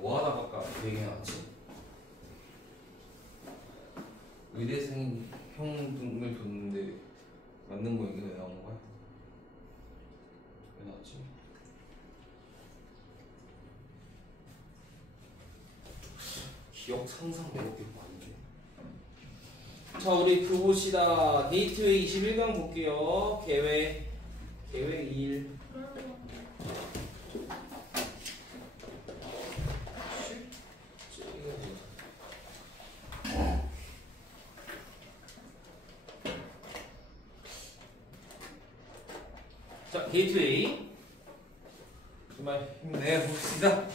뭐 하다 아까 그 얘기 나왔지? 의대생 형을 뒀는데 맞는 거 얘기가 왜 나온 거야? 왜 나왔지? 기억 상상 빼곡히 많은데. 자, 우리 그 봅시다. 게이트웨이 21강 볼게요. 계획 2일. 자, 게이트웨이 정말 힘내봅시다.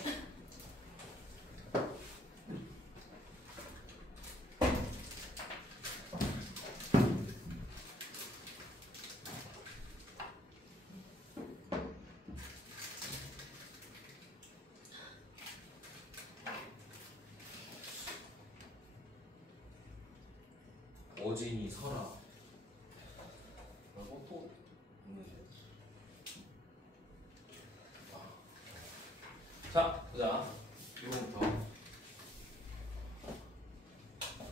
어진이 설아 라고 또 있는데. 자, 보자. 이거부터.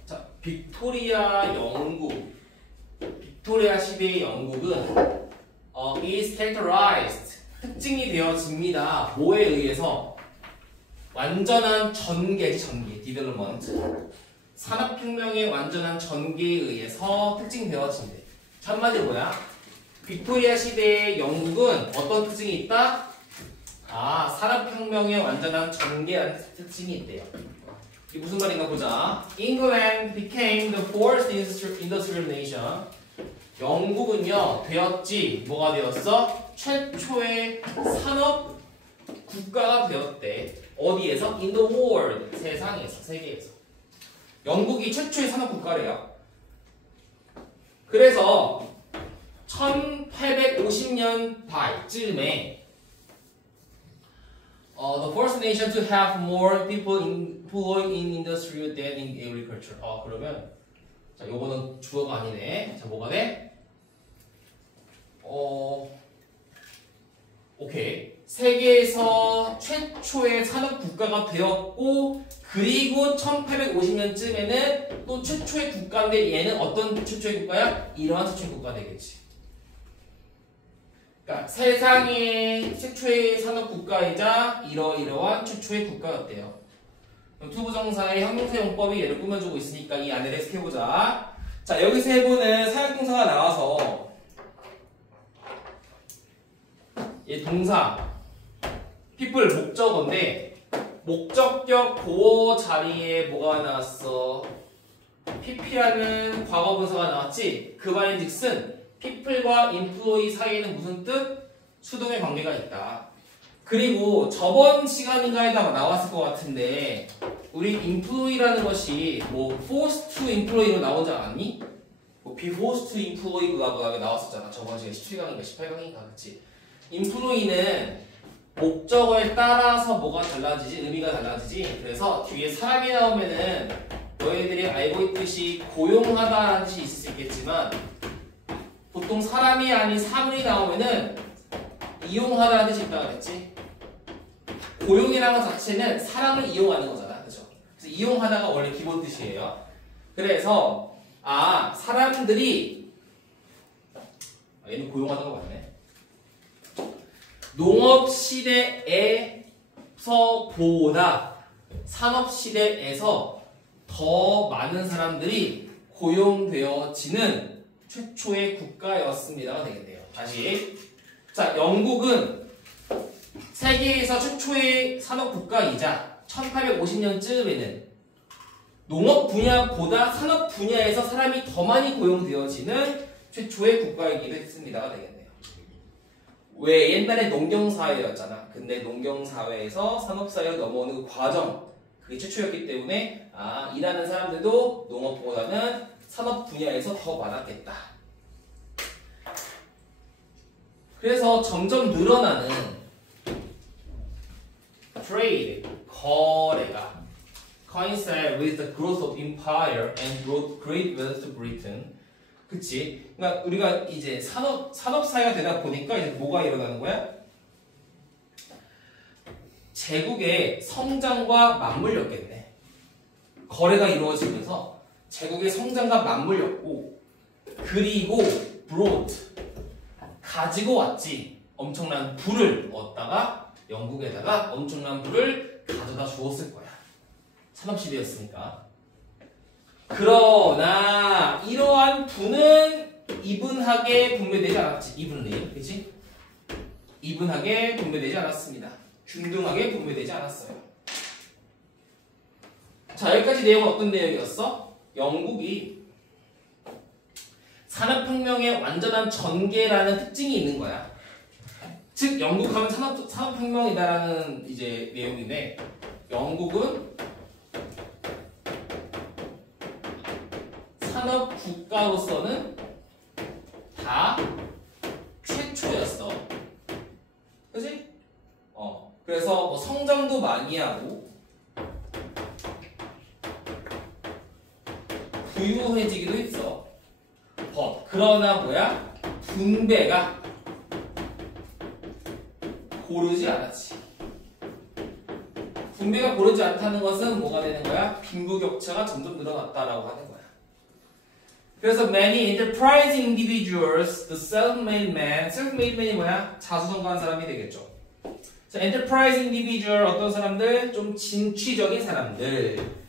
자, 빅토리아 영국. 빅토리아 시대의 영국은 is characterized. 특징이 되어집니다. 뭐에 의해서? 완전한 전개, development. 산업혁명의 완전한 전개에 의해서 특징되어진대. 한마디로 뭐야? 빅토리아 시대의 영국은 어떤 특징이 있다? 아, 산업혁명의 완전한 전개라는 특징이 있대요. 이게 무슨 말인가 보자. England became the fourth industrial nation. 영국은요, 되었지. 뭐가 되었어? 최초의 산업 국가가 되었대. 어디에서? In the world. 세상에서, 세계에서. 영국이 최초의 산업 국가래요. 그래서 1850년 달쯤에 the first nation to have more people employed in industry than in agriculture. 그러면 자, 요거는 주어가 아니네. 자, 뭐가 돼? 오케이. 세계에서 최초의 산업 국가가 되었고, 그리고 1850년쯤에는 또 최초의 국가인데 얘는 어떤 최초의 국가야? 이러한 최초의 국가가 되겠지. 그러니까 세상의 최초의 산업 국가이자 이러이러한 최초의 국가였대요. 투부정사의 형용사용법이 얘를 꾸며주고 있으니까 이 안에를 해석해보자. 자, 여기서 해보는 사역동사가 나와서 얘 동사 people 목적어인데 목적격 보어 자리에 뭐가 나왔어? pp라는 과거분사가 나왔지? 그 말인즉슨 people과 employee 사이에는 무슨 뜻? 수동의 관계가 있다. 그리고 저번 시간인가에다가 나왔을 것 같은데 우리 employee라는 것이 뭐 forced to employee로 나오지 않았니? 뭐 be forced to employee로 나왔었잖아. 저번 시간에 17강인가 18강인가 그치? employee는 목적어에 따라서 뭐가 달라지지? 의미가 달라지지? 그래서 뒤에 사람이 나오면은 너희들이 알고 있듯이 고용하다라는 뜻이 있을 수 있겠지만 보통 사람이 아닌 사물이 나오면은 이용하다라는 뜻이 있다고 그랬지? 고용이라는 것 자체는 사람을 이용하는 거잖아. 그죠? 그래서 이용하다가 원래 기본 뜻이에요. 그래서 사람들이 얘는 고용하다가 맞네. 농업시대에서보다 산업시대에서 더 많은 사람들이 고용되어지는 최초의 국가였습니다가 되겠네요. 다시. 자, 영국은 세계에서 최초의 산업국가이자 1850년쯤에는 농업 분야보다 산업 분야에서 사람이 더 많이 고용되어지는 최초의 국가이기도 했습니다가 되겠네요. 왜? 옛날에 농경사회였잖아. 근데 농경사회에서 산업사회로 넘어오는 그 과정, 그게 최초였기 때문에 일하는 사람들도 농업보다는 산업 분야에서 더 많았겠다. 그래서 점점 늘어나는 trade, 거래가 coincide with the growth of empire and great wealth of Britain. 그치? 그러니까 우리가 이제 산업 사회가 되다 보니까 이제 뭐가 일어나는 거야? 제국의 성장과 맞물렸겠네. 거래가 이루어지면서 제국의 성장과 맞물렸고, 그리고 brought 가지고 왔지. 엄청난 부를 얻다가 영국에다가 엄청난 부를 가져다 주었을 거야. 산업시대였으니까. 그러나 이러한 부는 이분하게 분배되지 않았지. 이분이, 그치? 이분하게 분배되지 않았습니다. 균등하게 분배되지 않았어요. 자, 여기까지 내용은 어떤 내용이었어? 영국이 산업혁명의 완전한 전개라는 특징이 있는 거야. 즉, 영국하면 산업혁명이다라는 이제 내용인데, 영국은 산업국가로서는 다 최초였어. 그치? 그래서 뭐 성장도 많이 하고, 부유해지기도 했어. 그러나 뭐야? 분배가 고르지 않았지. 분배가 고르지 않다는 것은 뭐가 되는 거야? 빈부격차가 점점 늘어났다라고 하는 거야. 그래서 many enterprising individuals, the self-made man, self-made man이 뭐야? 자수성가한 사람이 되겠죠. 자, enterprising individual 어떤 사람들? 좀 진취적인 사람들,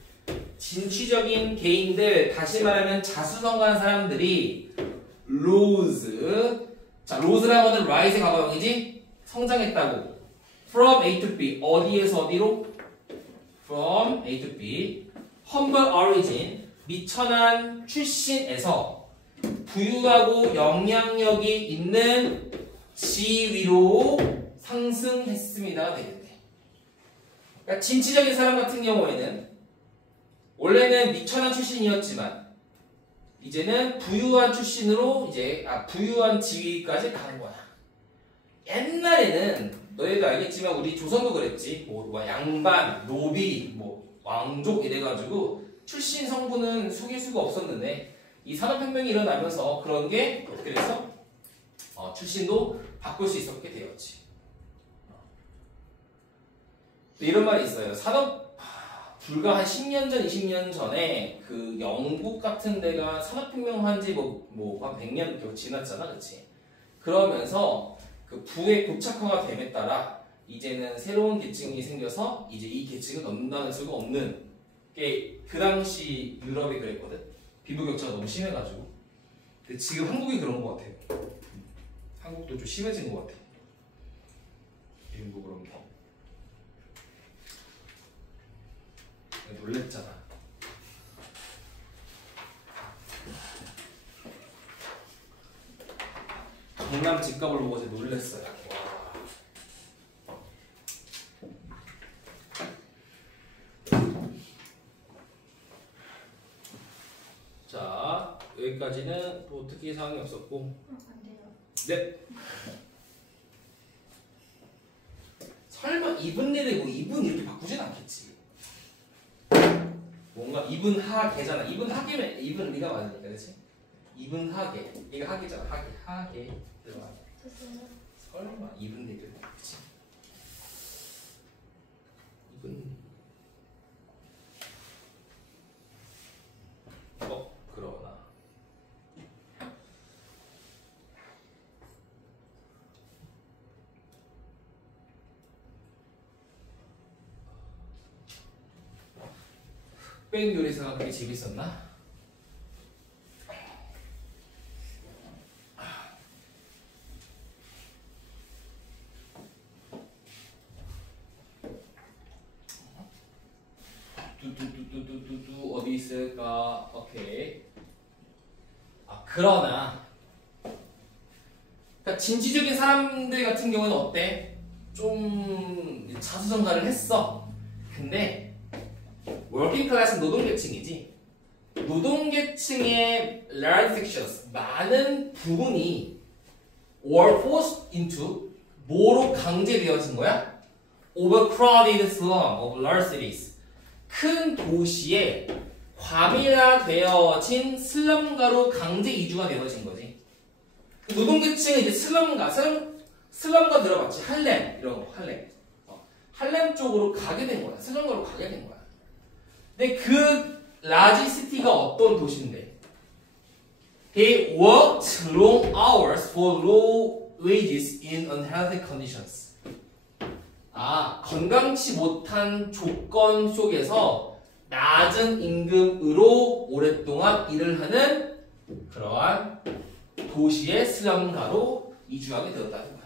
진취적인 개인들, 다시 말하면 자수성가한 사람들이 rose, 자, rose라는 것은 rise의 과거형이지? 성장했다고. From A to B, 어디에서 어디로? From A to B, humble origin, 미천한 출신에서 부유하고 영향력이 있는 지위로 상승했습니다가 되겠네. 그러니까 진취적인 사람 같은 경우에는 원래는 미천한 출신이었지만 이제는 부유한 출신으로 부유한 지위까지 가는 거야. 옛날에는 너희도 알겠지만 우리 조선도 그랬지. 뭐 양반, 노비, 뭐 왕족 이래가지고 출신 성분은 속일 수가 없었는데 이 산업혁명이 일어나면서 그런 게 어떻게 됐어? 출신도 바꿀 수 있었게 되었지. 이런 말이 있어요. 불과 한 10년 전, 20년 전에 그 영국 같은 데가 산업혁명 한 지 한 100년 지났잖아, 그치? 그러면서 그 부의 고착화가 됨에 따라 이제는 새로운 계층이 생겨서 이제 이 계층을 넘나들 수가 없는 게 그 당시 유럽이 그랬거든. 빈부격차가 너무 심해가지고. 근데 지금 한국이 그런 것 같아. 한국도 좀 심해진 것 같아. 빈부 그런 게. 놀랬잖아. 강남 집값을 보고 제가 놀랬어요. 자, 여기까지는 또 특기 사항이 없었고. 안 돼요. 네. 설마 이분들이 뭐 이분 이렇게 바꾸진 않겠지. 뭔가 이분 하계잖아. 이분 하계면 이분 네가 맞으니까, 그렇지? 이분 하계. 이거 하계잖아. 하계. 들어가. 설마 이분 얘기를 그렇지? 이분. 그러나. 흑백 요리사가 그렇게 재밌었나? 어디 있을까? 오케이. 그러나 그러니까 진취적인 사람들 같은 경우는 어때? 좀 자수성가를 했어. 근데 워킹 클래스는 노동계층이지. 노동계층의 large sections, 많은 부분이 were forced into 뭐로 강제되어진 거야? overcrowded slum of large cities. 큰 도시에 과밀화되어진 슬럼가로 강제 이주가 되어진 거지. 노동계층은 이제 슬럼가 들어봤지? 할렘 이런 거, 할렘. 할렘 쪽으로 가게 된 거야. 세종가로 가게 된 거야. 근데 그 라지 시티가 어떤 도시인데? They worked long hours for low wages in unhealthy conditions. 아, 건강치 못한 조건 속에서 낮은 임금으로 오랫동안 일을 하는 그러한 도시의 슬럼가로 이주하게 되었다는 거야.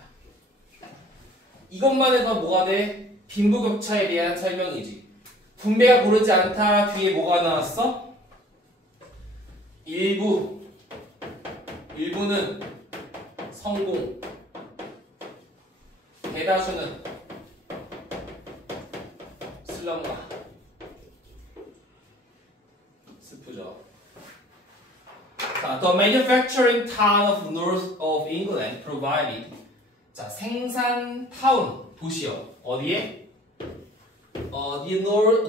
이것만 해도 뭐가 돼? 빈부격차에 대한 설명이지. 분배가 고르지 않다 뒤에 뭐가 나왔어? 일부는 성공, 대다수는 슬럼가. 슬프죠. 자, the manufacturing town of north of England provided. 자, 생산 타운 도시요. 어디에? the north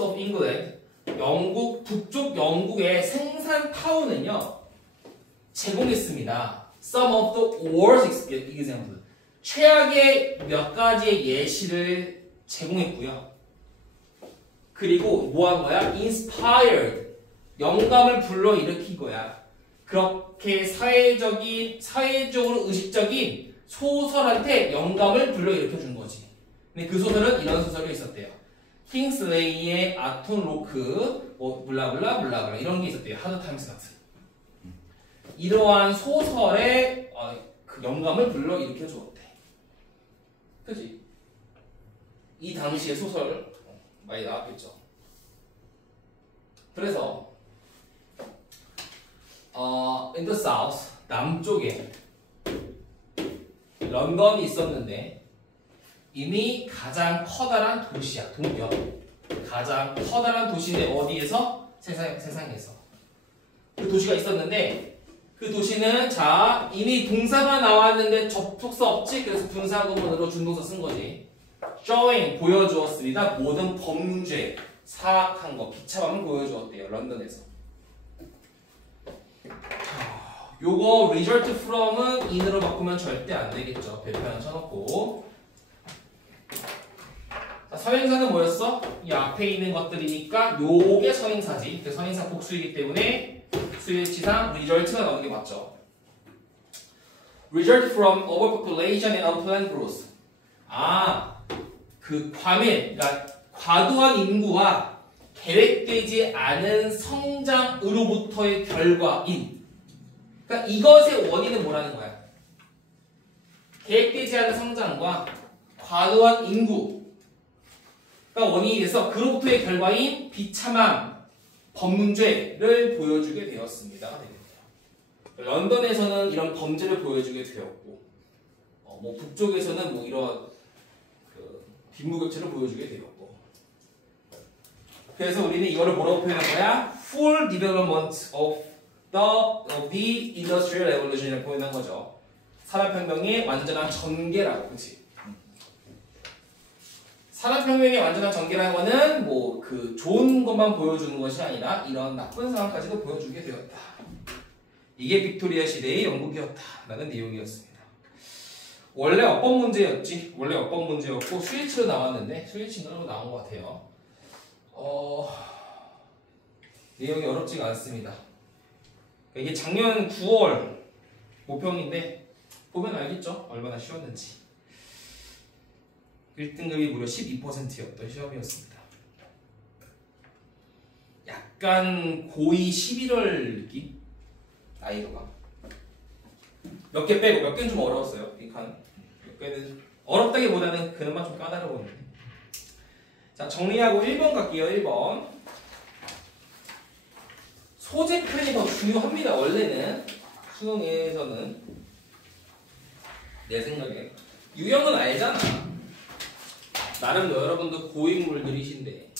of England. 영국 북쪽 영국의 생산 타운은요 제공했습니다. Some of the worst examples. 최악의 몇 가지의 예시를 제공했고요. 그리고 뭐 한 거야? Inspired. 영감을 불러일으킨 거야. 그렇게 사회적으로 의식적인 소설한테 영감을 불러일으켜 준 거지. 근데 그 소설은 이런 소설이 있었대요. 킹슬레이의 아톤 로크, 뭐 블라블라 블라블라 이런 게 있었대요. 하드타임스 같은. 이러한 소설에 그 영감을 불러일으켜 주었대. 그지? 이 당시의 소설 많이 나왔겠죠. 그래서 in the south 남쪽에 런던이 있었는데 이미 가장 커다란 도시야. 동역 가장 커다란 도시인데 어디에서? 세상에서 그 도시가 있었는데 그 도시는 자 이미 동사가 나왔는데 접속사 없지? 그래서 분사구문으로 준동사 쓴 거지. showing 보여주었습니다. 모든 범죄 사악한 거 비참함을 보여주었대요. 런던에서. 요거 result from은 in으로 바꾸면 절대 안 되겠죠. 별표는 쳐놓고. 자, 선행사는 뭐였어? 이 앞에 있는 것들이니까 요게 선행사지. 그 선행사 복수이기 때문에 수일치상 result가 나오는 게 맞죠. result from overpopulation and unplanned growth. 그 그러니까 과도한 인구와 계획되지 않은 성장으로부터의 결과인. 그러니까 이것의 원인은 뭐라는 거야? 계획되지 않은 성장과 과도한 인구가 원인이 돼서 그로부터의 결과인 비참함, 법문죄를 보여주게 되었습니다. 런던에서는 이런 범죄를 보여주게 되었고, 뭐 북쪽에서는 뭐 이런 빈부격차를 보여주게 되었고. 그래서 우리는 이거를 뭐라고 표현한 거야? Full development of the industrial revolution이라고 표현한 거죠. 산업혁명의 완전한 전개라고, 그렇지? 산업혁명의 완전한 전개라는 거는 뭐 그 좋은 것만 보여주는 것이 아니라 이런 나쁜 상황까지도 보여주게 되었다. 이게 빅토리아 시대의 영국이었다라는 내용이었습니다. 원래 어법 문제였지. 원래 어법 문제였고 스위치로 나왔는데 스위치로 나온 것 같아요. 내용이 어렵지가 않습니다. 이게 작년 9월 모평인데 보면 알겠죠? 얼마나 쉬웠는지. 1등급이 무려 12%였던 시험이었습니다. 약간 고2 11월 느낌? 나이로가. 몇 개 빼고 몇 개는 좀 어려웠어요. 몇 개는 어렵다기보다는 그나마 좀 까다로웠는데. 자, 정리하고 1번 갈게요. 1번. 소재 표현이 더 중요합니다. 원래는 수능에서는 내 생각에 유형은 알잖아. 나름 여러분도 고인물들이신데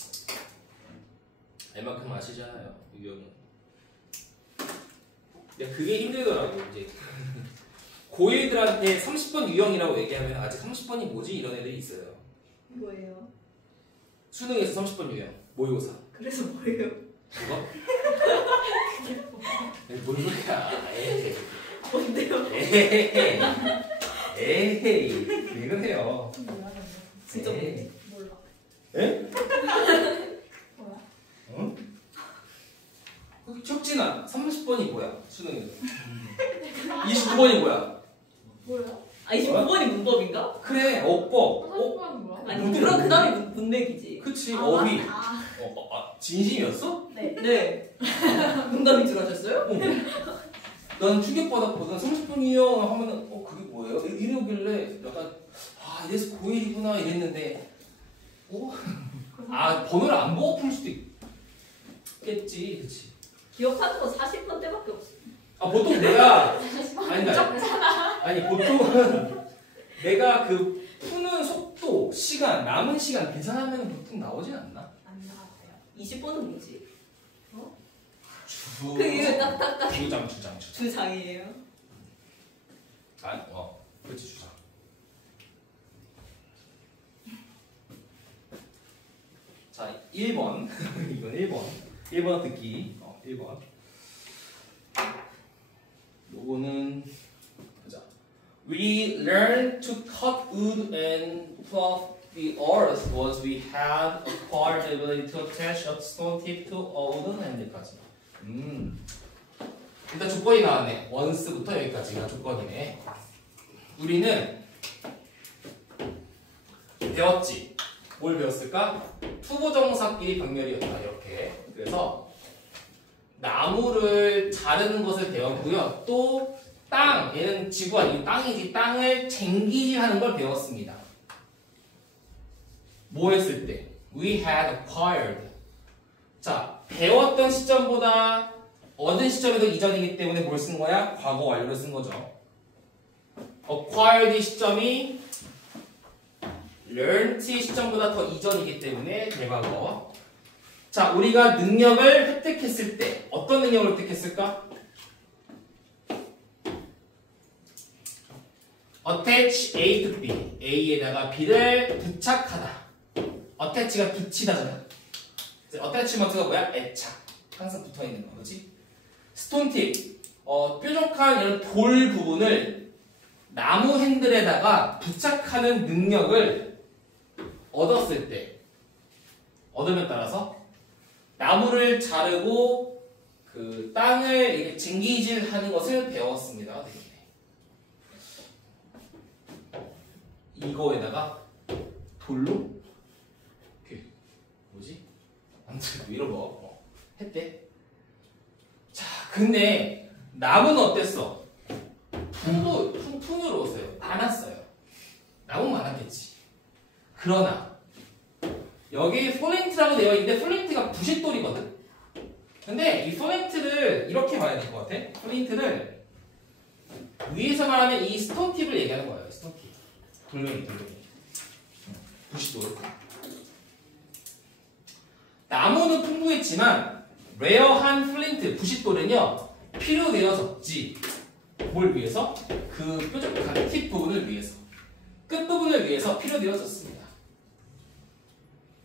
알만큼 아시잖아요. 유형은. 근데 그게 힘들더라고. 이제 고1들한테 30번 유형이라고 얘기하면 아직 30번이 뭐지? 이런 애들이 있어요. 뭐예요? 수능에서 30번 유형 모의고사. 그래서 뭐예요? 그거? 뭔 소리야. 에이. 뭔데요? 에이. 왜 그래요? 진짜 네. 몰라. 에? 뭐야? 응? 혁진아 30번이 뭐야? 수능에서 29번이 뭐야? 뭐야? 아 29번이 문법인가? 그래 어법 30번은 뭐야? 아니 문제 그럼 문제. 그 다음에 문맥이지. 그치 아, 어휘 맞다. 진심이었어? 네. 네. 농담인 줄 아셨어요? 난 충격받았거든. 30분이요 하면은 그게 뭐예요? 이러길래 약간 이래서 고1이구나 이랬는데 번호를 안 보고 풀 수도 있겠지. 그치? 기억하는 거 40번 때밖에 없어. 보통 내가 아니 보통은 내가 그 푸는 속도, 시간, 남은 시간 계산하면 보통 나오지 않나? 안 나왔어요. 20번은 뭐지? 주 그게 딱딱딱 주장 주장이에요. 그렇지 주장. 자 1번 이건 1번 듣기 1번 요거는 보자. We learned to cut wood and plough the earth once we had acquired the ability to attach a stone tip to a wooden handle까지. 일단 조건이 나왔네. once부터 여기까지가 조건이네. 우리는 배웠지. 뭘 배웠을까? 투부정사끼리 병렬이었다. 이렇게. 그래서 나무를 자르는 것을 배웠고요. 또 땅, 얘는 지구 아니고 땅이지. 땅을 쟁기질하는 걸 배웠습니다. 뭐 했을 때? We had acquired. 자, 배웠던 시점보다 얻은 시점에도 이전이기 때문에 뭘 쓴 거야? 과거 완료를 쓴 거죠. acquired 시점이 learned 시점보다 더 이전이기 때문에 대과거. 자, 우리가 능력을 획득했을 때 어떤 능력을 획득했을까? attach A to B. A에다가 B를 부착하다. attach가 붙이다잖아. attachment가 뭐야? 애착. 항상 붙어있는 거지. 스톤팁. 뾰족한 이런 돌 부분을 나무 핸들에다가 부착하는 능력을 얻었을 때, 얻으면 따라서 나무를 자르고 그 땅을 쟁기질하는 것을 배웠습니다. 이거에다가 돌로 뭐지? 아무튼 밀어봐. 했대. 자, 근데 나무는 어땠어? 풍요로웠어요. 많았어요. 나무 많았겠지. 그러나 여기 플레인트라고 되어 있는데 플레인트가 부싯돌이거든. 근데 이 플레인트를 이렇게 봐야 될 것 같아. 플레인트를 위에서 말하면 이 스톤팁을 얘기하는 거예요. 스톤팁. 돌멩이. 부싯돌. 나무는 풍부했지만 레어한 플린트, 부싯돌은요 필요되어졌지. 뭘 위해서? 그 뾰족한 팁 부분을 위해서, 끝부분을 위해서 필요되어졌습니다.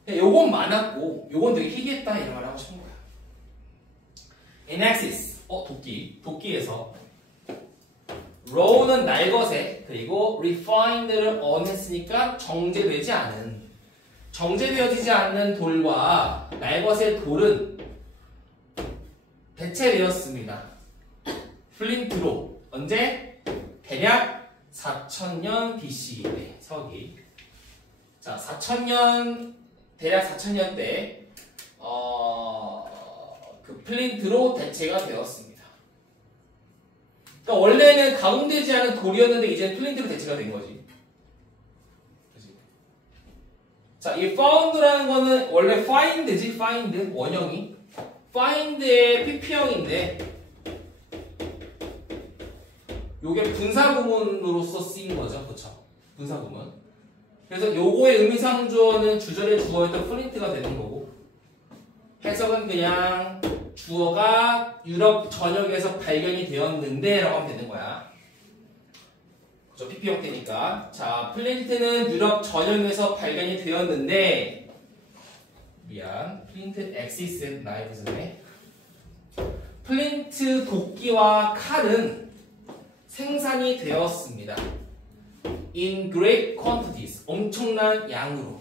요건 많았고 요건 되게 희귀했다 이런 말 하고 싶은 거야. Anaxis, 도끼에서 row는 날것에, 그리고 refined를 on 했으니까 정제되어지지 않는 돌과 날것의 돌은 대체되었습니다. 플린트로. 언제? 대략 4000년 BC 때, 서기. 자, 대략 4000년 때 그 플린트로 대체가 되었습니다. 그러니까 원래는 가공되지 않은 돌이었는데 이제 플린트로 대체가 된 거지. 자, 이 found라는 거는 원래 find지, find 원형이 find의 pp형인데 요게 분사구문으로서 쓰인 거죠, 그렇죠? 분사구문. 그래서 요거의 의미상주어는 주절의 주어였던 플린트가 되는 거고, 해석은 그냥 주어가 유럽 전역에서 발견이 되었는데 라고 하면 되는 거야. 그죠? PP 형태니까. 자, 플린트는 유럽 전역에서 발견이 되었는데, 플린트 엑시스 나이브즈네. 플린트 도끼와 칼은 생산이 되었습니다. in great quantities. 엄청난 양으로.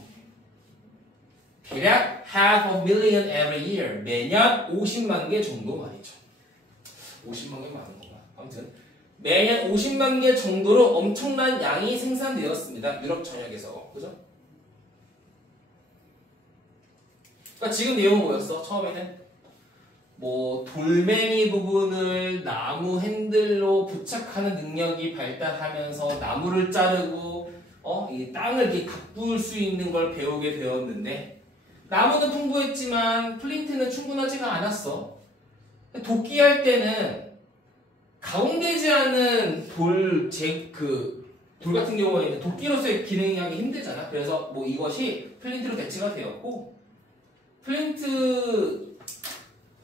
대략 half a million every year. 매년 50만 개 정도 말이죠. 50만 개 많은 건가? 아무튼 매년 50만 개 정도로 엄청난 양이 생산되었습니다. 유럽 전역에서. 그죠? 그러니까 지금 내용은 뭐였어? 처음에는 뭐 돌멩이 부분을 나무 핸들로 부착하는 능력이 발달하면서 나무를 자르고 이 땅을 이렇게 가꿀 수 있는 걸 배우게 되었는데 나무는 풍부했지만 플린트는 충분하지가 않았어. 도끼할 때는 가공되지 않은 돌 같은 경우에는 도끼로서의 기능이 하기 힘들잖아. 그래서 뭐 이것이 플린트로 대체가 되었고 플린트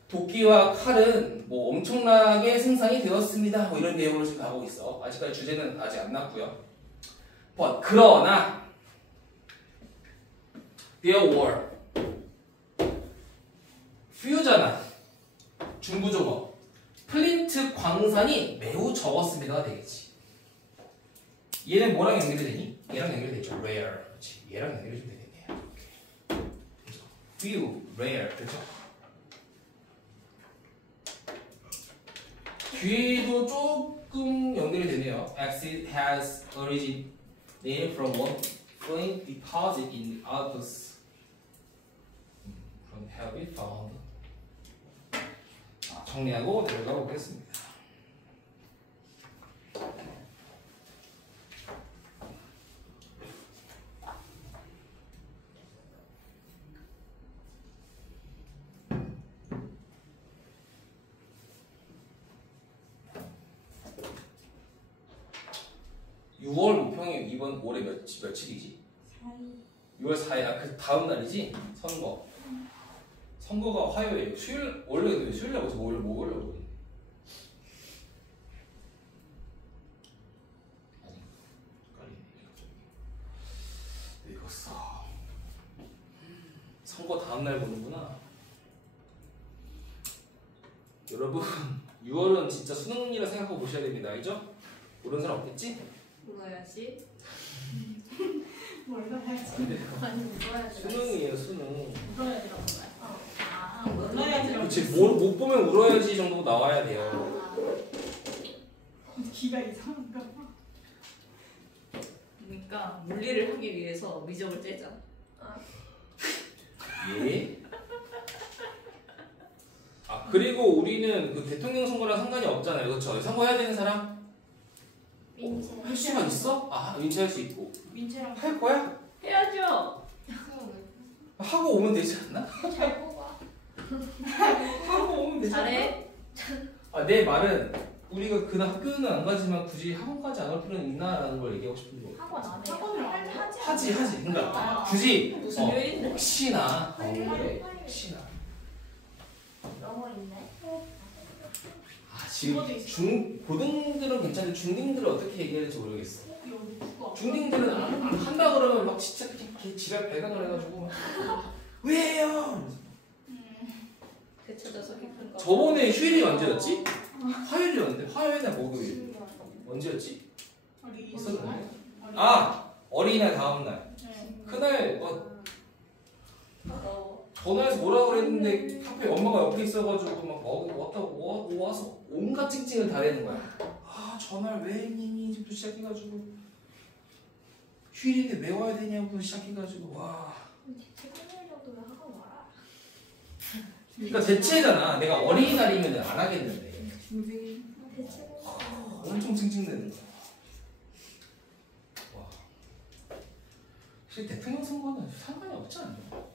도끼와 칼은 뭐 엄청나게 생산이 되었습니다. 뭐 이런 내용으로 지금 가고 있어. 아직까지 주제는 아직 안 났고요. 그러나 there were few잖아. 중부종업. 플린트 광산이 매우 적었습니다가 되겠지. 얘는 뭐랑 연결이 되니? 얘랑 연결이 되죠. rare. 그렇지. 얘랑 연결이 좀 되겠네요. few, rare. 그렇죠? 뒤에도 조금 연결이 되네요. Acid has originated from one flint deposit in the Alps. From have we found? 정리하고 들어가 보겠습니다. 모평이 이번 올해 며칠이지? 6월 4일. 그 다음 날이지? 선거. 선거가 화요일. 수요일 원래 수요일날 어서 뭐 하려고 그러니? 아니, 헷갈리네. 읽었어. 선거 다음 날 보는구나. 여러분 6월은 진짜 수능이라 생각하고 보셔야 됩니다. 알죠? 모르는 사람 없겠지? 물어야지. 몰라야지. 아니 물어야지. 수능이에요, 수능. 물어야지라고 말해. 아 몰라야지라고. 그렇지, 못 보면 울어야지 정도 나와야 돼요. 귀가 이상한가 봐. 그러니까 물리를 하기 위해서 미적을 째자. 예. 아, 그리고 우리는 그 대통령 선거랑 상관이 없잖아요. 그렇죠? 선거해야 되는 사람? 민채. 할 수가 있어? 아, 민채할 수 있고. 민채랑 할 거야? 해야죠. 하고 오면 되지 않나? 잘 뽑아. 하고 오면 되지 않나? 잘해. 아, 내 말은 우리가 그날 학교는 안 가지만 굳이 학원까지 안 갈 필요는 있나라는 걸 얘기하고 싶은 거. 학원 안 해. 학원을 하지. 하지. 그러니까 굳이 무슨 요일인데? 혹시나 그래. 혹시나. 넘어 있네. 아, 지금 고등들은 괜찮은데 중딩들은 어떻게 얘기해야 될지 모르겠어. 여기 누가? 중딩들은 한다 그러면 막 진짜 그렇게 지랄 발광을 해가지고 막 왜요? 되찾아서 깊은 거. 저번에 휴일이 언제였지? 화요일이었는데 화요일이나 목요일 언제였지? 있었는데. 아, 어린이날 다음날 그날 전화해서 뭐라 그랬는데 하필 엄마가 옆에 있어가지고 막 왔다고 와서 온갖 찡찡을 다 내는 거야. 아, 전화를 왜 했니? 집부터 시작해가지고 휴일인데 왜 와야 되냐고 시작해가지고 와. 대체 금요일 정도면 학원 와라. 그러니까 대체잖아. 내가 어린이날이면 안 하겠는데 대체 엄청 찡찡대는 거야. 와. 사실 대통령 선거는 상관이 없지 않냐?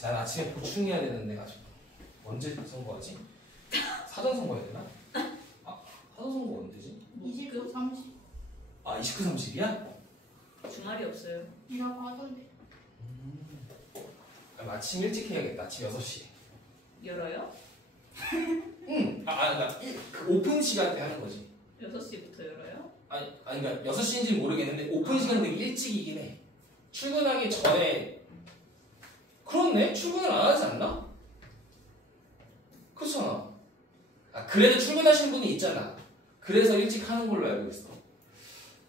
난 아침에 보충해야 되는데 가지고 언제 선거하지? 사전 선거해야 되나? 아, 사전 선거 언제지? 29, 30 아, 29, 30이야? 주말이 없어요. 이라고 하던데. 아침 일찍 해야겠다. 아침 6시. 열어요? 응. 그러니까 그 오픈 시간대 하는 거지. 6시부터 열어요? 아니 그러니까 6시인지는 모르겠는데 오픈 시간 되게 일찍이긴 해. 출근하기 전에. 그렇네? 출근을 안 하지 않나? 그렇잖아. 아, 그래도 출근하시는 분이 있잖아. 그래서 일찍 하는 걸로 알고 있어.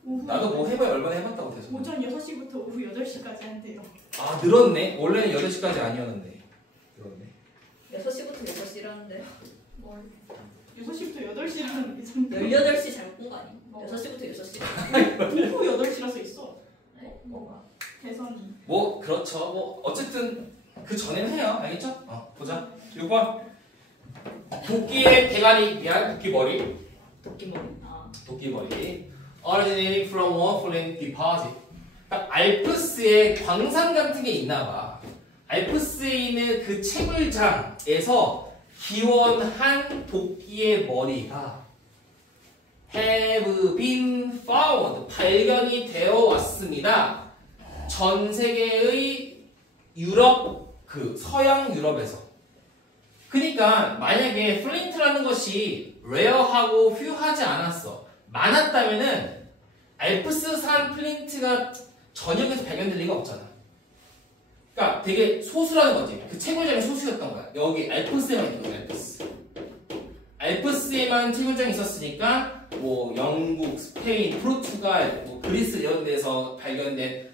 오후 나도 뭐 해봐야 얼마나 해봤다고 돼서. 오전 6시부터 오후 8시까지 한대요. 아 늘었네. 원래는 8시까지 아니었는데. 늘었네. 6시부터 6시라는데요. 뭘 6시부터 8시라는 게 좀 18시 잘못 본 거 아니? 뭐. 6시부터 6시. 오후 8시라서 있어. 네? 뭐가? 대선이. 뭐 그렇죠. 뭐 어쨌든 그 전에는 해요. 알겠죠? 보자. 6번. 도끼의 대가리 미안 도끼머리. 도끼머리. 아. 도끼머리. Originating from one flint deposit. 그러니까 알프스에 광산 같은 게 있나 봐. 알프스에 있는 그 채굴장에서 기원한 도끼의 머리가 have been found. 발견이 되어 왔습니다. 전 세계의 유럽, 서양 유럽에서. 그러니까 만약에 플린트라는 것이 레어하고 퓨하지 않았어. 많았다면은 알프스산 플린트가 전역에서 발견될 리가 없잖아. 그러니까 되게 소수라는 거지. 그 채굴장이 소수였던 거야. 여기 알프스에만 있는 거야. 알프스에만 채굴장이 있었으니까 뭐 영국, 스페인, 포르투갈, 뭐 그리스 이런 데서 발견된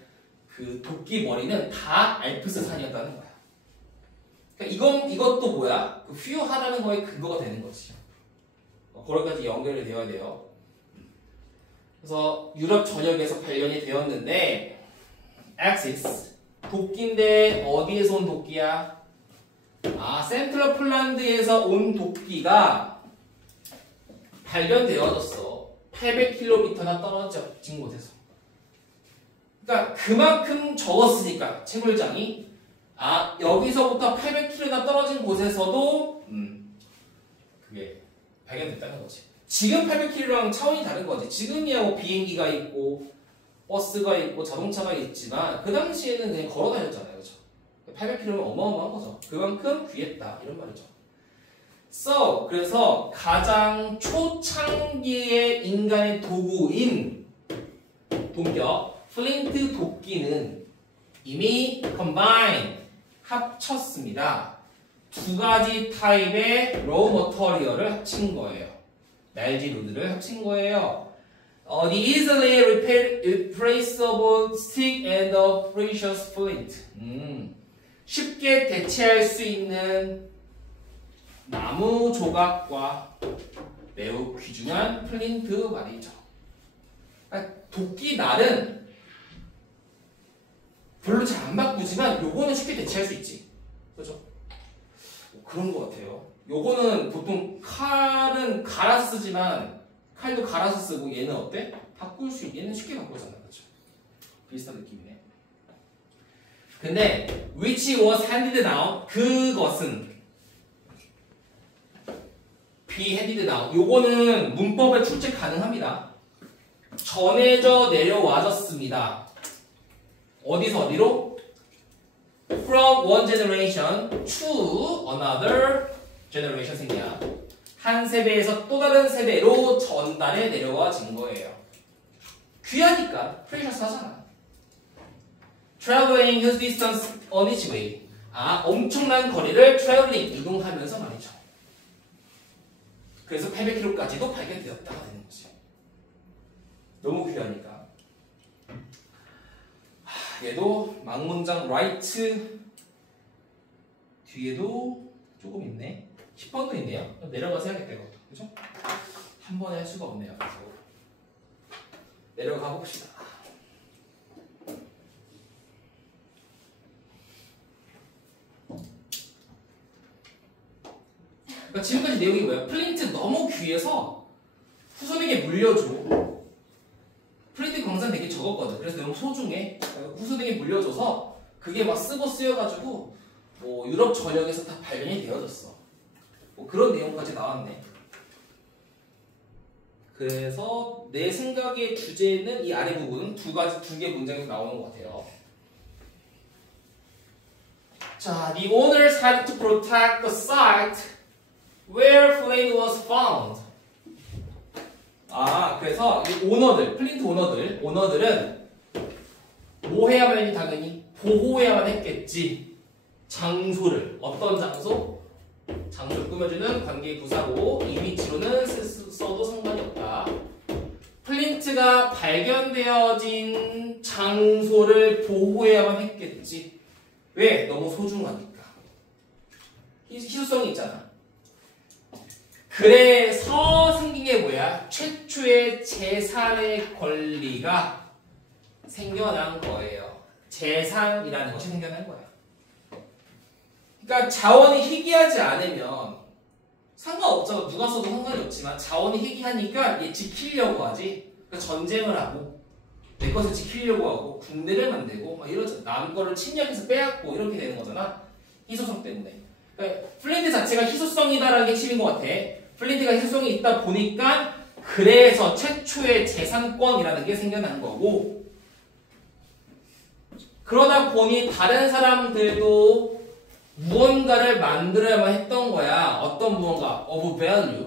그 도끼 머리는 다 알프스산이었다는 거야. 그러니까 이것도 뭐야? 그 퓨어하다는 거에 근거가 되는 거지. 그런까지 연결이 되어야 돼요. 그래서 유럽 전역에서 발견이 되었는데, axis 도끼인데 어디에서 온 도끼야? 센트럴 폴란드에서 온 도끼가 발견되어졌어. 800km나 떨어진 곳에서. 그러니까 그만큼 적었으니까 채굴장이 여기서부터 800km나 떨어진 곳에서도 그게 발견됐다는 거지. 지금 800km랑 차원이 다른 거지. 지금이야 뭐 비행기가 있고 버스가 있고 자동차가 있지만 그 당시에는 그냥 걸어 다녔잖아요. 그렇죠? 800km면 어마어마한 거죠. 그만큼 귀했다 이런 말이죠. So 그래서 가장 초창기의 인간의 도구인 동격 플린트 도끼는 이미 combine 합쳤습니다. 두 가지 타입의 raw material을 합친 거예요. 날지 루드를 합친 거예요. The easily replaceable stick and the precious flint. 쉽게 대체할 수 있는 나무 조각과 매우 귀중한 플린트 말이죠. 그러니까 도끼 날은 별로 잘 안 바꾸지만 요거는 쉽게 대체할 수 있지. 그죠? 그런 것 같아요. 요거는 보통 칼은 갈아 쓰지만 칼도 갈아서 쓰고 얘는 어때? 바꿀 수 얘는 쉽게 바꾸잖아. 그렇죠? 비슷한 느낌이네. 근데 which was handed down 그것은 be handed down 요거는 문법에 출제 가능합니다. 전해져 내려와졌습니다. 어디서 어디로? From one generation to another generation 생략. 한 세대에서 또 다른 세대로 전달해 내려와진 거예요. 귀하니까 precious 하잖아. Traveling his distance on its way. 엄청난 거리를 traveling 이동하면서 말이죠. 그래서 800km까지도 발견되었다가 되는 거지. 너무 귀하니까. 얘도 망문장 right 뒤에도 조금 있네. 10번도 있네요. 내려가서 해야겠다 이것도. 그죠? 한 번에 할 수가 없네요. 그래서 내려가 봅시다. 그러니까 지금까지 내용이 뭐야? 플린트 너무 귀해서 후손에게 물려줘. 플린트 광산 되게 적었거든. 그래서 너무 소중해. 후손에게 물려줘서 그게 막 쓰고 쓰여가지고 뭐 유럽 전역에서 다 발견이 되어졌어. 뭐 그런 내용까지 나왔네. 그래서 내 생각의 주제는 이 아래 부분은 두 개 문장에서 나오는 것 같아요. 자, the owners had to protect the site where flint was found. 그래서 이 오너들, 플린트 오너들은 뭐 해야만 했니? 당연히 보호해야만 했겠지. 장소를. 어떤 장소? 장소를 꾸며주는 관계 부사고 이 위치로는 써도 상관이 없다. 플린트가 발견되어진 장소를 보호해야만 했겠지. 왜? 너무 소중하니까. 희소성이 있잖아. 그래서 생긴 게 뭐야? 최초의 재산의 권리가 생겨난 거예요. 재산이라는 것이 생겨난 거야. 그러니까 자원이 희귀하지 않으면 상관없잖아. 누가 써도 상관이 없지만 자원이 희귀하니까 얘 지키려고 하지. 그러니까 전쟁을 하고 내 것을 지키려고 하고 군대를 만들고 막 이러잖아. 남 거를 침략해서 빼앗고 이렇게 되는 거잖아. 희소성 때문에. 그러니까 플린트 자체가 희소성이다라는 게 핵심인 것 같아. 플린트가 희소성이 있다 보니까 그래서 최초의 재산권이라는 게 생겨난 거고, 그러다 보니 다른 사람들도 무언가를 만들어야만 했던 거야. 어떤 무언가, of value.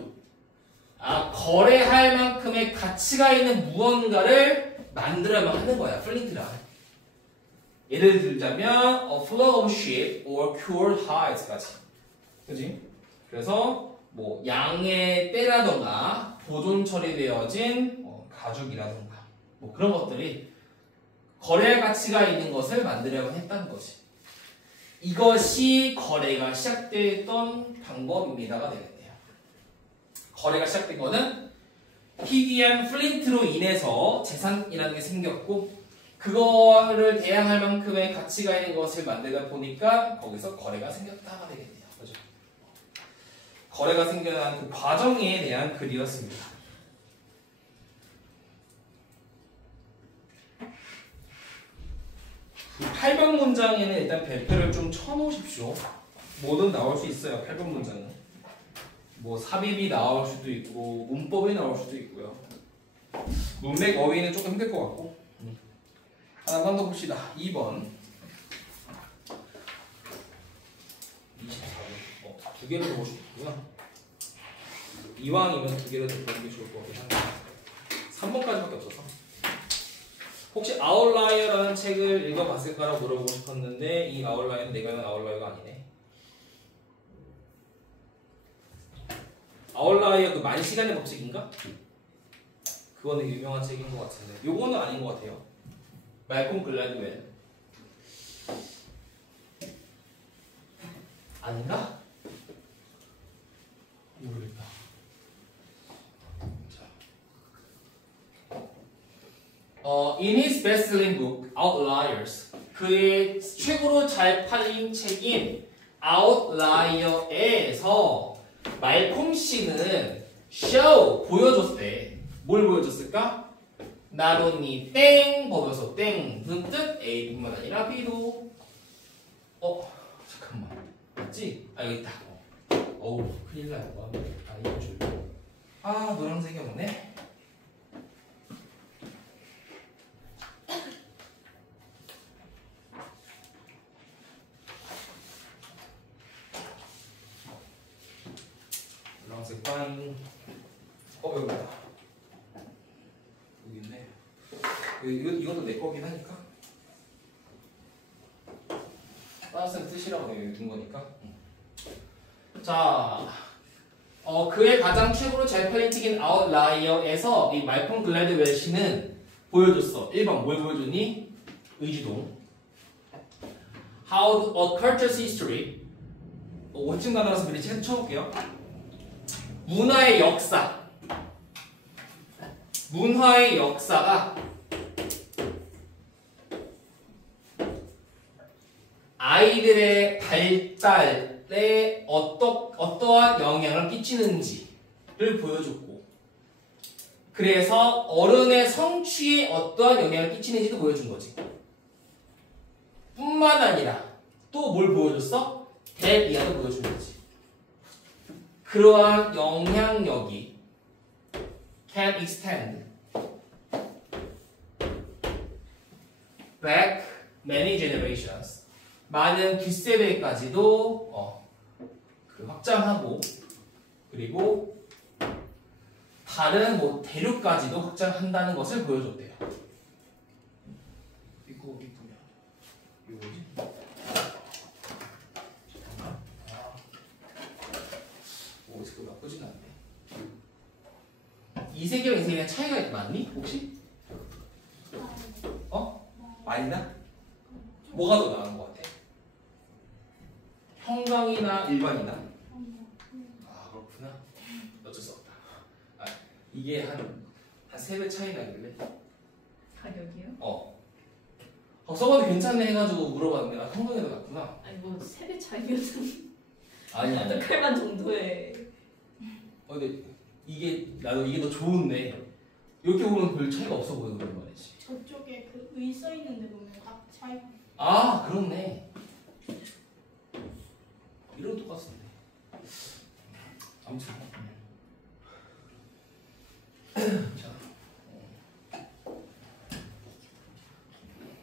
거래할 만큼의 가치가 있는 무언가를 만들어야만 하는 거야, 플린트랑. 예를 들자면 a flock of sheep or cured hides까지. 그지? 그래서 뭐 양의 떼라던가 보존 처리되어진 가죽이라던가 뭐 그런 것들이 거래할 가치가 있는 것을 만들려고 했다는 거지. 이것이 거래가 시작됐던 방법입니다가 되겠네요. 거래가 시작된 거는 희귀한 플린트로 인해서 재산이라는 게 생겼고, 그거를 대항할 만큼의 가치가 있는 것을 만들다 보니까 거기서 거래가 생겼다가 되겠네요. 그죠? 거래가 생겨난 그 과정에 대한 글이었습니다. 이 8번 문장에는 일단 별표를 좀 쳐놓으십시오. 뭐든 나올 수 있어요. 8번 문장은. 뭐 삽입이 나올 수도 있고 문법이 나올 수도 있고요. 문맥 어휘는 조금 힘들 것 같고. 하나 더 봅시다. 2번. 24번. 두 개를 더 볼 수 있구나. 이왕이면 두 개를 더 보는 게 좋을 것 같긴 한데 3번까지밖에 없어서. 혹시 아웃라이어라는 책을 읽어봤을까라고 물어보고 싶었는데 이 아웃라이어는 내가 아는 아웃라이어가 아니네. 아웃라이어 그 만시간의 법칙인가? 그거는 유명한 책인 것 같은데 요거는 아닌 것 같아요. 말콤 글라드웰 아닌가? 모르겠다. In his best-selling book, Outliers, 그의 최고로 잘 팔린 책인 Outlier에서 말콤 씨는 show, 보여줬대. 뭘 보여줬을까? Not only 땡, 법에서 땡, 무슨 뜻? A뿐만 아니라 B도. 잠깐만. 맞지? 여기 있다. 어우, 큰일 나요. 이거 줄. 노란색이 없네. 노란색 빵. 여기다. 여기 있네. 이것도 내 거긴 하니까. 다른 뜻이라고 여기 둔 거니까. 자, 그의 가장 최고로 잘 팔린 책인 아웃라이어에서 이 말콤 글래드웰 씨는 보여줬어. 1번 뭘 보여줬니? 의지동. How a culture's history. 원칙 단어라서 미리 쳐볼게요. 문화의 역사. 문화의 역사가 아이들의 발달에 어떠한 영향을 끼치는지를 보여줬고, 그래서 어른의 성취에 어떠한 영향을 끼치는지도 보여준 거지. 뿐만 아니라 또 뭘 보여줬어? 대비하도 보여준 거지. 그러한 영향력이 can extend back many generations. 많은 뒷세대까지도 확장하고, 그리고 다른 대륙까지도 확장한다는 것을 보여줬대요. 이거 뭐야? 이거 뭐지? 잠깐만. 이거 나쁘진 않네. 이 세계랑 이 세계랑 차이가 많니? 혹시? 많이 나? 뭐가 더 나은 것 같아? 형광이나 일반이나? 아 그렇구나. 어쩔 수 없다. 아, 이게 한 3배 차이 나길래? 가격이요? 서버도 괜찮네 해가지고 물어봤는데 아 형광이 더 낫구나. 아니 뭐 3배 차이면 아니야. 어떡할 만 정도의. 근데 나도 이게 더 좋은데 이렇게 보면 별 차이가 없어 보여 그런 말이지. 저쪽에 그 의 써 있는데 보면 각 차이. 아 그렇네. 이런 똑같은데. 아무튼.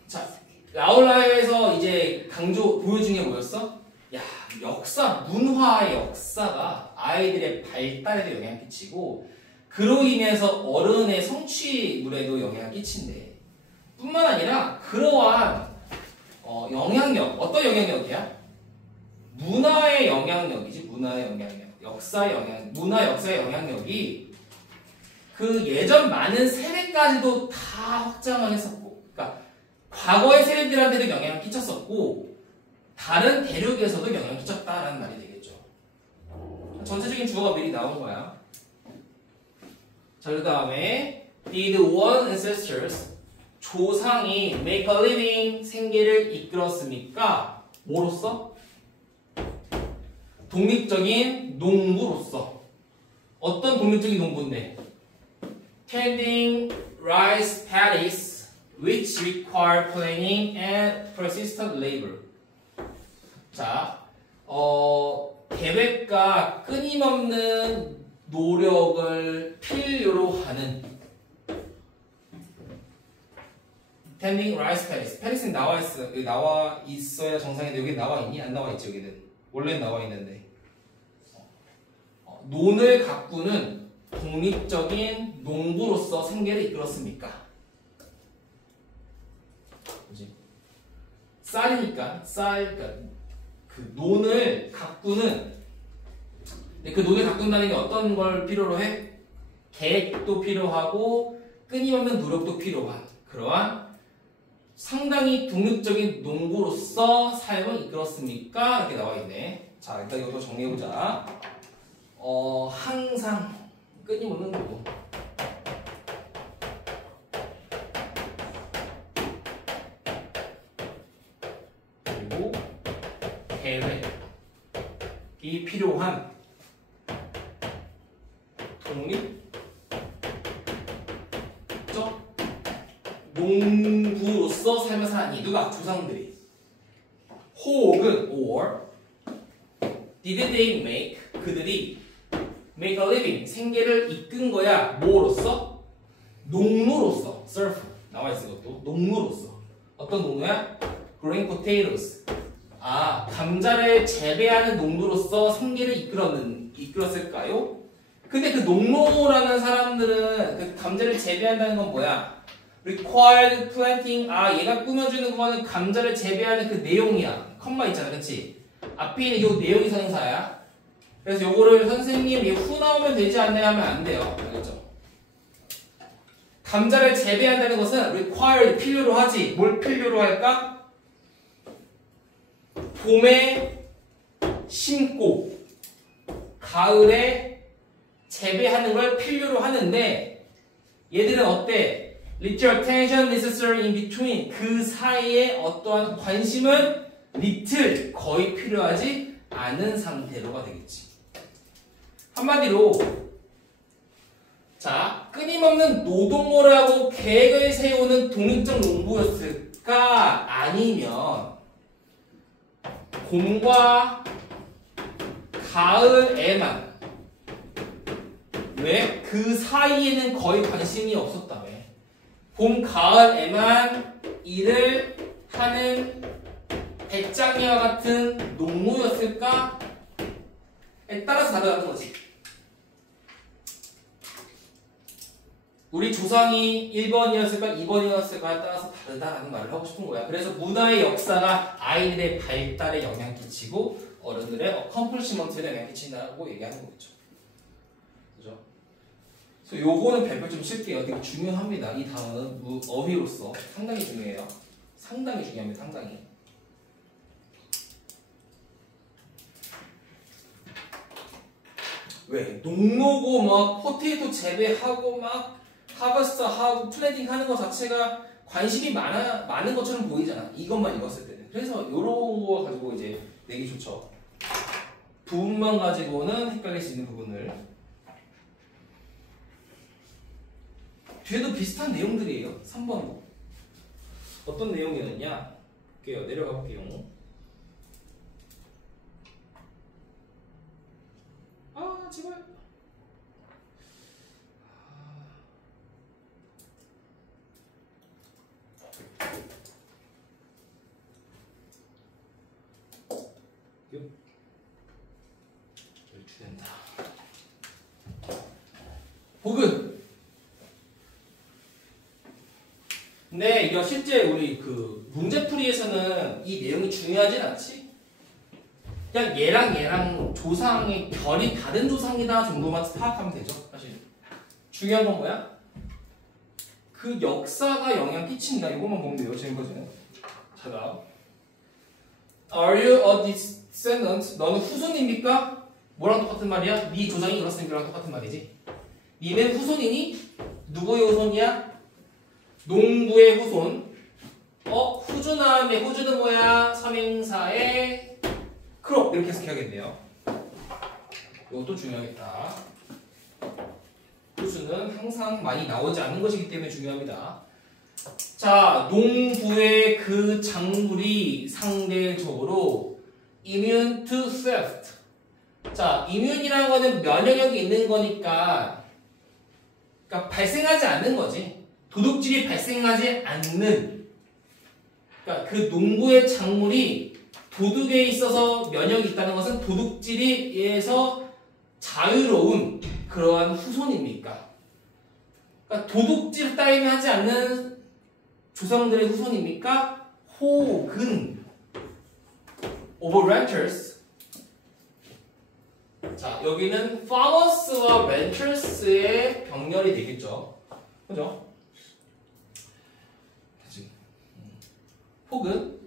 자, 라울라에서 이제 강조 보여준 게 뭐였어? 야, 역사, 문화의 역사가 아이들의 발달에도 영향을 끼치고 그로 인해서 어른의 성취물에도 영향을 끼친대. 뿐만 아니라 그러한 영향력, 어떤 영향력이야? 문화의 영향력이지. 문화의 영향력, 역사의 영향, 문화 역사의 영향력이 그 예전 많은 세대까지도 다 확장하겠었고, 그러니까 과거의 세대들한테도 영향을 끼쳤었고 다른 대륙에서도 영향을 끼쳤다라는 말이 되겠죠. 전체적인 주어가 미리 나온 거야. 자, 그 다음에 did one ancestors 조상이 make a living 생계를 이끌었습니까? 뭐로써? 독립적인 농부로서. 어떤 독립적인 농부인데? Tending rice paddies which require planning and persistent labor. 자, 계획과 끊임없는 노력을 필요로 하는 Tending rice paddies. paddies는 나와 있어. 여기 나와 있어야 정상인데 여기 나와 있니? 안 나와 있지 여기는. 원래는 나와 있는데. 논을 가꾸는 독립적인 농부로서 생계를 이끌었습니까? 그지? 쌀이니까 그러니까 그 논을 가꾸는. 근데 그 논을 가꾼다는 게 어떤 걸 필요로 해? 계획도 필요하고 끊임없는 노력도 필요한 그러한 상당히 독립적인 농부로서 삶을 이끌었습니까? 이렇게 나와 있네. 자, 일단 이것도 정리해보자. 항상 끊임없는 노동. 그리고 계획이 필요한 독립적 농부로서 삶을 사니. 누가? 조상들이. 혹은 or did they make 그들이 make a living 생계를 이끈 거야. 뭐로서? 농무로서. serf 나와 있어. 것도 농무로서. 어떤 농무야? growing potatoes. 감자를 재배하는 농부로서 생계를 이끌었을까요? 근데 그 농노라는 사람들은 그 감자를 재배한다는 건 뭐야? required planting. 얘가 꾸며주는 거는 감자를 재배하는 그 내용이야. 컴마 있잖아, 그렇지? 앞에 있는 요 내용이 선사야. 그래서 요거를 선생님 후 나오면 되지 않나요? 하면 안 돼요. 알겠죠? 감자를 재배한다는 것은 required 필요로 하지. 뭘 필요로 할까? 봄에 심고 가을에 재배하는 걸 필요로 하는데 얘들은 어때? Little attention necessary in between. 그 사이에 어떠한 관심은 little 거의 필요하지 않은 상태로가 되겠지. 한마디로 자, 끊임없는 노동을 하고 계획을 세우는 독립적 농부였을까? 아니면 봄과 가을에만. 왜? 그 사이에는 거의 관심이 없었다. 왜? 봄, 가을에만 일을 하는 배짱이와 같은 농무였을까? 에 따라서 다르다는 거지. 우리 조상이 1번이었을까 2번이었을까에 따라서 다르다라는 말을 하고 싶은 거야. 그래서 문화의 역사가 아이들의 발달에 영향 끼치고 어른들의 컴플리먼트에 영향 끼친다고 얘기하는 거겠죠. 그죠? 그래서 요거는 별표 좀 칠게요. 되게 중요합니다. 이 단어는 어휘로서 상당히 중요해요. 상당히 중요합니다. 상당히. 왜? 농노고 막 포테이토 재배하고 막 하버스트하고 플랜팅 하는 것 자체가 관심이 많은 것처럼 보이잖아. 이것만 읽었을 때는. 그래서 요런 거 가지고 이제 내기 좋죠. 부분만 가지고는 헷갈릴 수 있는 부분을. 뒤에도 비슷한 내용들이에요. 3번도. 어떤 내용이었냐? 볼게요. 내려가 볼게요. 아, 제발. 열추된다. 혹은 근데 이거 실제 우리 그 문제풀이에서는 이 내용이 중요하진 않지. 그냥 얘랑 조상의 결이 다른 조상이다 정도만 파악하면 되죠. 사실 중요한 건 뭐야? 그 역사가 영향 끼친다. 이것만 보면 돼요. 증거지는. 자, Are you a descendant? 너는 후손입니까? 뭐랑 똑같은 말이야? 네 조상이 그렇습니까랑 똑같은 말이지. 니는 후손이니? 누구의 후손이야? 농부의 후손. 후주남의 후주는 뭐야? 삼행사의 크롭. 이렇게 해석해야겠네요. 이것도 중요하겠다. 후주는 항상 많이 나오지 않는 것이기 때문에 중요합니다. 자, 농부의 그 작물이 상대적으로 immune to theft. 자, immune이라는 거는 면역력이 있는 거니까, 그러니까 발생하지 않는 거지. 도둑질이 발생하지 않는. 그러니까 그 농부의 작물이 도둑에 있어서 면역이 있다는 것은 도둑질에 의해서 자유로운 그러한 후손입니까? 그러니까 도둑질 따위는 하지 않는 조상들의 후손입니까? 혹은 over renters. 자, 여기는 farmers와 renters의 병렬이 되겠죠. 그죠? 혹은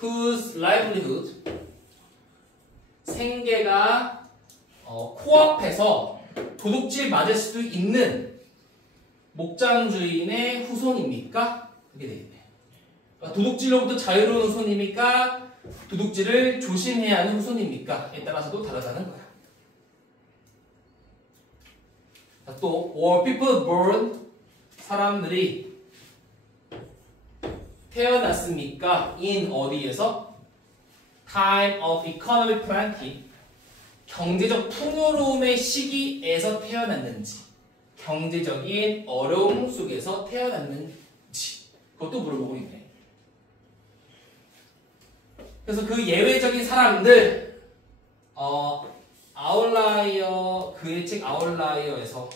whose livelihood, 생계가 코앞에서 도둑질 맞을 수도 있는 목장 주인의 후손입니까? 그게 되겠네. 그러니까 도둑질로부터 자유로운 후손입니까? 도둑질을 조심해야 하는 후손입니까?에 따라서도 다르다는 거야. 자, 또 or people born, 사람들이 태어났습니까? in 어디에서? time of economic plenty, 경제적 풍요로움의 시기에서 태어났는지, 경제적인 어려움 속에서 태어났는지, 그것도 물어보고 있네. 그래서 그 예외적인 사람들, 아웃라이어, 그의 책 아웃라이어에서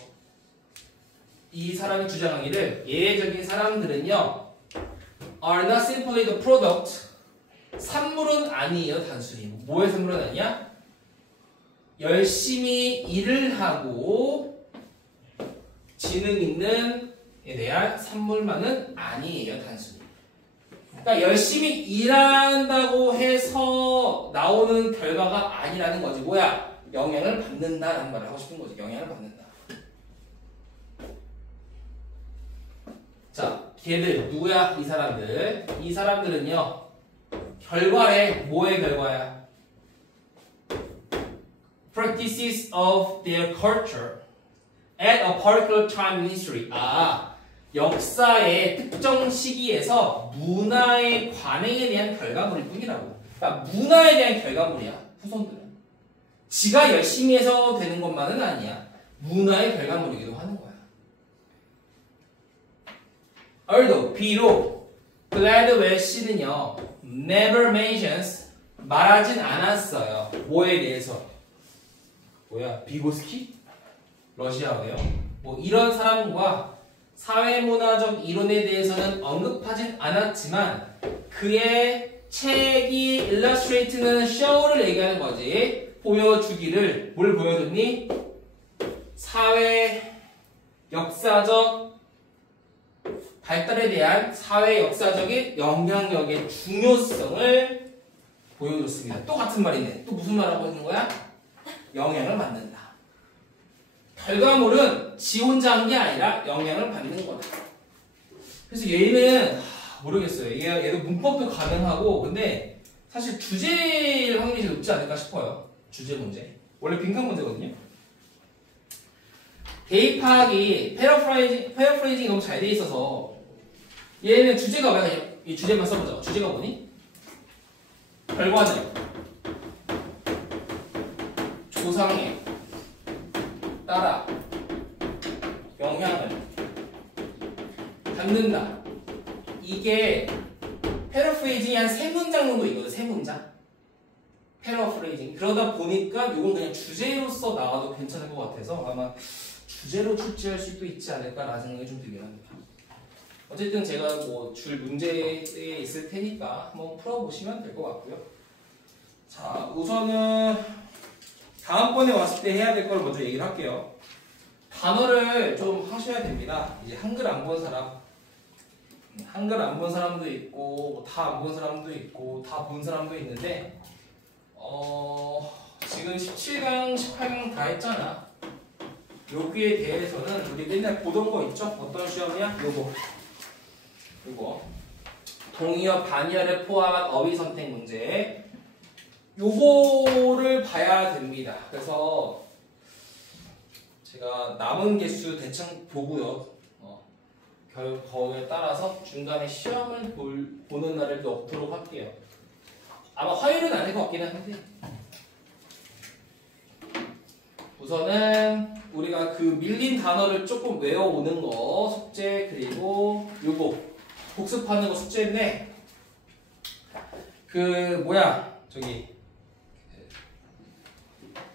이 사람이 주장하기를 예외적인 사람들은요, are not simply the product, 산물은 아니에요. 단순히 뭐의 산물은 아니야? 열심히 일을 하고 지능 있는 에 대한 산물만은 아니에요. 단순히. 그러니까 열심히 일한다고 해서 나오는 결과가 아니라는 거지. 뭐야? 영향을 받는다라는 말을 하고 싶은 거지. 영향을 받는다. 자, 걔들 누구야? 이 사람들. 이 사람들은요, 결과래. 뭐의 결과야? Practices of their culture at a particular time in history. 역사의 특정 시기에서 문화의 관행에 대한 결과물일 뿐이라고. 그러니까 문화에 대한 결과물이야. 후손들은. 지가 열심히 해서 되는 것만은 아니야. 문화의 결과물이기도 하는 거야. Although, 비록 글래드웰 씨는요, never mentions, 말하진 않았어요. 뭐에 대해서? 뭐야? 비고스키? 러시아어네요. 뭐 이런 사람과 사회문화적 이론에 대해서는 언급하진 않았지만 그의 책이 illustrate는 show를 얘기하는 거지. 보여주기를 뭘 보여줬니? 사회 역사적 발달에 대한 사회 역사적인 영향력의 중요성을 보여줬습니다. 또 같은 말이네. 또 무슨 말하고 있는 거야? 영향을 받는다. 결과물은 지 혼자 한 게 아니라 영향을 받는 거다. 그래서 얘는 모르겠어요. 얘도 문법도 가능하고 근데 사실 주제일 확률이 높지 않을까 싶어요. 주제 문제. 원래 빈칸 문제거든요. 대입하기 패러프레이징이 너무 잘 돼 있어서 얘는 주제가 왜 이 주제만 써보자. 주제가 뭐니? 결과는 조상에 따라 영향을 받는다. 이게 패러프레이징이 한 3문장 정도 있거든. 3문장. 패러프레이징. 그러다 보니까 이건 그냥 주제로서 나와도 괜찮을 것 같아서 아마 주제로 출제할 수도 있지 않을까라는 생각이 좀 들긴 합니다. 어쨌든 제가 뭐 줄 문제에 있을 테니까 한번 풀어보시면 될 것 같고요. 자, 우선은 다음번에 왔을 때 해야 될 걸 먼저 얘기를 할게요. 단어를 좀 하셔야 됩니다. 이제 한글 안 본 사람, 한글 안 본 사람도 있고 다 안 본 사람도 있고 다 본 사람도 있는데 지금 17강, 18강 다 했잖아. 여기에 대해서는 우리 맨날 보던 거 있죠? 어떤 시험이야? 요거 동의어, 반의어를 포함한 어휘 선택 문제 요거를 봐야 됩니다. 그래서 제가 남은 개수 대충 보고요. 거기에 따라서 중간에 시험을 보는 날을 넣도록 할게요. 아마 화요일은 아닐 것 같긴 한데 우선은 우리가 그 밀린 단어를 조금 외워오는 거 숙제 그리고 요거 복습하는 거 숙제인데 저기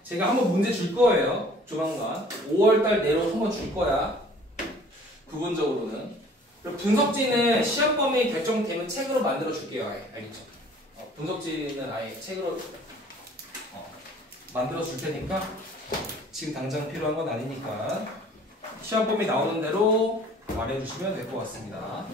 제가 한번 문제 줄 거예요. 조만간 5월달 내로 한번 줄 거야. 부분적으로는. 그리고 분석지는 시험 범위 결정되면 책으로 만들어 줄게요. 아예 알겠죠? 분석지는 아예 책으로 만들어 줄 테니까 지금 당장 필요한 건 아니니까 시험 범위 나오는 대로 말해 주시면 될 것 같습니다.